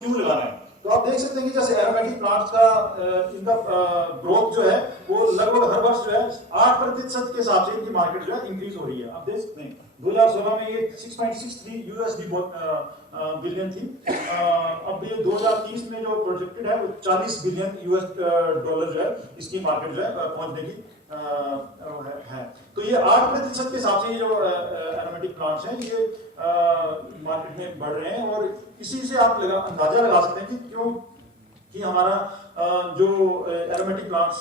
क्यों लगाना है। तो आप देख सकते हैं कि जैसे एरोमेटिक प्लांट्स का इनका ग्रोथ जो है वो लगभग हर वर्ष जो है 8% के हिसाब से इनकी मार्केट जो है इंक्रीज हो रही है। आप देख सकते हैं 2016 में ये 6.63 यूएसडी बिलियन थी। अब ये 2030 में जो प्रोजेक्टेड है वो 40 बिलियन यूएस डॉलर जो है इसकी मार्केट जो है पहुंचने की है। तो ये 8% के हिसाब से ये जो एरोमेटिक प्लांट्स हैं ये मार्केट में बढ़ रहे हैं और इसी से आप अंदाजा लगा सकते हैं कि क्यों कि हमारा जो एरोमेटिक प्लांट्स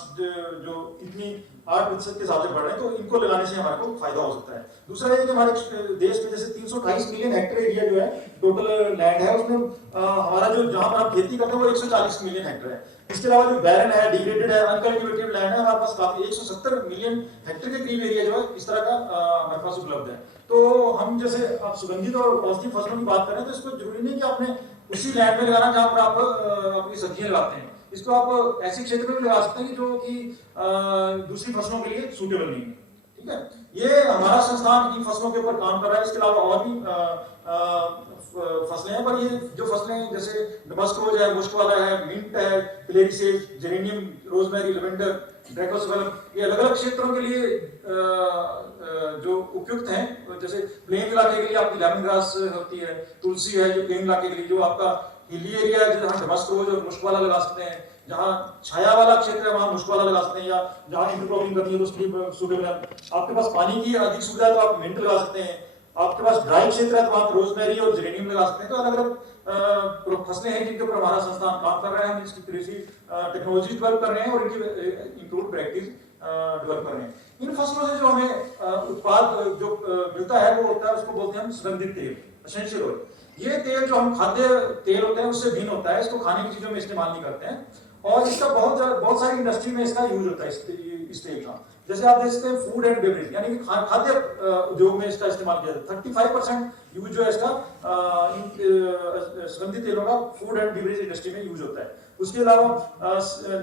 जो इतनी 8% के हिसाब से बढ़ रहे हैं तो इनको लगाने से हमारे को फायदा हो सकता है। दूसरा ये कि हमारे देश में जैसे 328 मिलियन हेक्टेयर एरिया जो है टोटल लैंड है उसमें हमारा जो जहां पर हम खेती करते हैं वो 140 मिलियन हेक्टेयर है। इसके अलावा जो बैरन है, डिग्रेडेड है, अनकल्टिवेटेड लैंड है हमारे पास काफी 170 मिलियन हेक्टेयर के करीब एरिया जो है इस तरह का हमारे पास उपलब्ध है। तो हम जैसे आप सुगंधित और औषधीय फसलों की बात करें तो इसको जरूरी नहीं कि आपने उसी लैंड में लगाना जहां पर आप अपनी सब्जियां लगाते हैं। इसको आप ऐसे क्षेत्र में भी लगा सकते हैं जो कि दूसरी फसलों के लिए सूटेबल नहीं है। ठीक है, ये हमारा संस्थान इन फसलों के ऊपर काम कर रहा है। इसके अलावा और भी फसलें हैं, पर ये जो फसलें जैसे डमस्क रोज है, मुश्क वाला है, मिंट है, क्लेरिसेज, जेरेनियम, रोजमेरी, लेवेंडर, ड्रैकोसवेलम, ये अलग अलग क्षेत्रों के लिए जो उपयुक्त हैं। जैसे प्लेन इलाके के लिए आपकी लेमन ग्रास होती है, तुलसी है, ये प्लेन इलाके के लिए। जो आपका हिली एरिया है जहाँ डमस्क रोज और मुश्क वाला लगा सकते हैं, जहाँ छाया वाला क्षेत्र है वहां मुश्क वाला लगा सकते हैं, या जहाँ इंटरक्रॉपिंग करनी है तो उसके लिए सूटेबल है। आपके पास पानी की अधिक सुविधा है तो आप मिंट लगा सकते हैं। आपके पास ड्राई क्षेत्र है तो आप रोजमेरी और जेरेनियम लगा सकते हैं। तो अलग अलग फसलें हैं जिनके ऊपर हमारा संस्थान काम कर रहा है। हम इसकी कृषि टेक्नोलॉजी डेवलप कर रहे हैं और इनकी इंप्रूव प्रैक्टिस डेवलप कर रहे हैं। इन फसलों से जो हमें उत्पाद जो मिलता है वो होता है, उसको बोलते हैं हम सुगंधित तेल, एसेंशियल ऑयल। ये तेल जो हम खाद्य तेल होते हैं उससे भिन्न होता है। इसको खाने की चीजों में इस्तेमाल नहीं करते हैं और इसका बहुत सारी इंडस्ट्री में इसका यूज होता है इस तेल का। जैसे आप देख सकते हैं फूड एंड बेवरेज यानी कि खाद्य उद्योग में इसका इस्तेमाल किया जाता है। 35% यूज जो है इसका सुगंधित तेलों का फूड एंड बेवरेज इंडस्ट्री में यूज होता है। उसके अलावा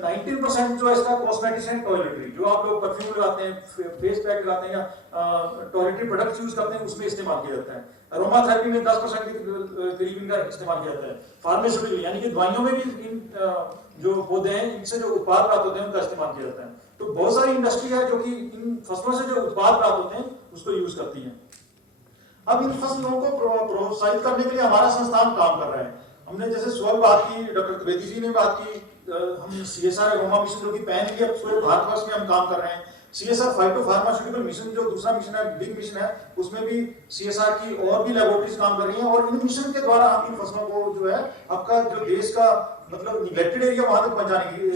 19% जो है इसका कॉस्मेटिक्स एंड टॉयलेटरी, जो आप लोग परफ्यूम लगाते हैं, फेस पैक लगाते हैं या टॉयलेटरी प्रोडक्ट्स यूज करते हैं उसमें इस्तेमाल किया जाता है। अरोमा थेरेपी में 10% के करीब इनका इस्तेमाल किया जाता है। फार्मास्यूटिकल यानी कि दवाइयों में भी इन जो पौधे हैं इनसे जो उत्पाद प्राप्त होते हैं उनका इस्तेमाल किया जाता है। तो बहुत सारी इंडस्ट्री है जो कि इन फसलों से जो उत्पाद प्राप्त होते हैं उसको यूज करती है। अब इन फसलों को प्रोत्साहित करने के लिए हमारा संस्थान काम कर रहा है। हमने जैसे स्वल बात की, डॉक्टर त्रिवेदी जी ने बात की, हम सीएसआर रोमा मिशन जो कि पैन इंडिया पूरे भारतवर्ष में हम काम कर रहे हैं। सीएसआर फाइटो फार्मास्यूटिकल मिशन जो दूसरा मिशन है, बिग मिशन है, उसमें भी सीएसआर की और भी लेबोरेटरीज काम कर रही हैं और इन मिशन के द्वारा हम इन फसलों को जो है आपका जो देश का मतलब निगलेक्टेड एरिया वहां तक पहुंचाने की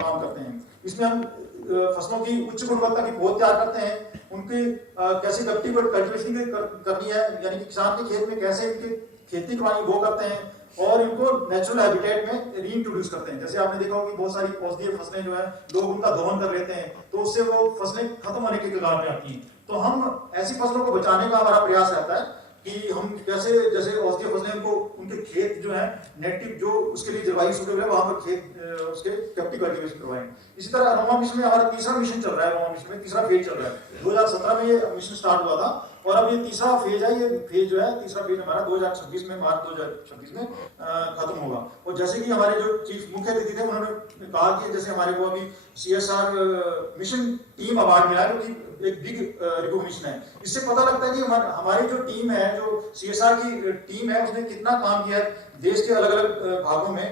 काम करते हैं। इसमें हम फसलों की उच्च गुणवत्ता की पौध तैयार करते हैं, उनकी कैसे कल्टीवेशन करनी है यानी कि किसान के खेत में कैसे इनकी खेती करवानी वो करते हैं और इनको नेचुरल हैबिटेट में रीइंट्रोड्यूस करते हैं। जैसे आपने देखा होगा कि बहुत सारी औषधीय फसलें जो है लोग उनका दोहन कर लेते हैं तो उससे वो फसलें खत्म होने के कगार पे आती हैं। तो हम ऐसी फसलों को बचाने का हमारा प्रयास रहता है कि हम कैसे जैसे औषधीय फसलें उनको उनके खेत जो है नेटिव जो उसके लिए जलवायु सूटेबल है वहां पर खेत उसके कैप्टिव कल्टीवेशन करवाएं। इसी तरह अरोमा मिशन में हमारा तीसरा मिशन चल रहा है। अरोमा मिशन में तीसरा फेज चल रहा है। 2017 में ये मिशन स्टार्ट हुआ था और अब ये तीसरा फेज है। ये फेज जो है तीसरा फेज हमारा 2026 में मार्च 2026 में खत्म होगा। और जैसे कि हमारे जो चीफ मुख्य अतिथि थे उन्होंने कहा कि जैसे हमारे को अभी सीएसआर मिशन टीम अवार्ड मिला है जो कि एक बिग रिकॉग्निशन है। इससे पता लगता है कि हमारी जो टीम है, जो सीएसआर की टीम है, उसने कितना काम किया है देश के अलग अलग भागों में।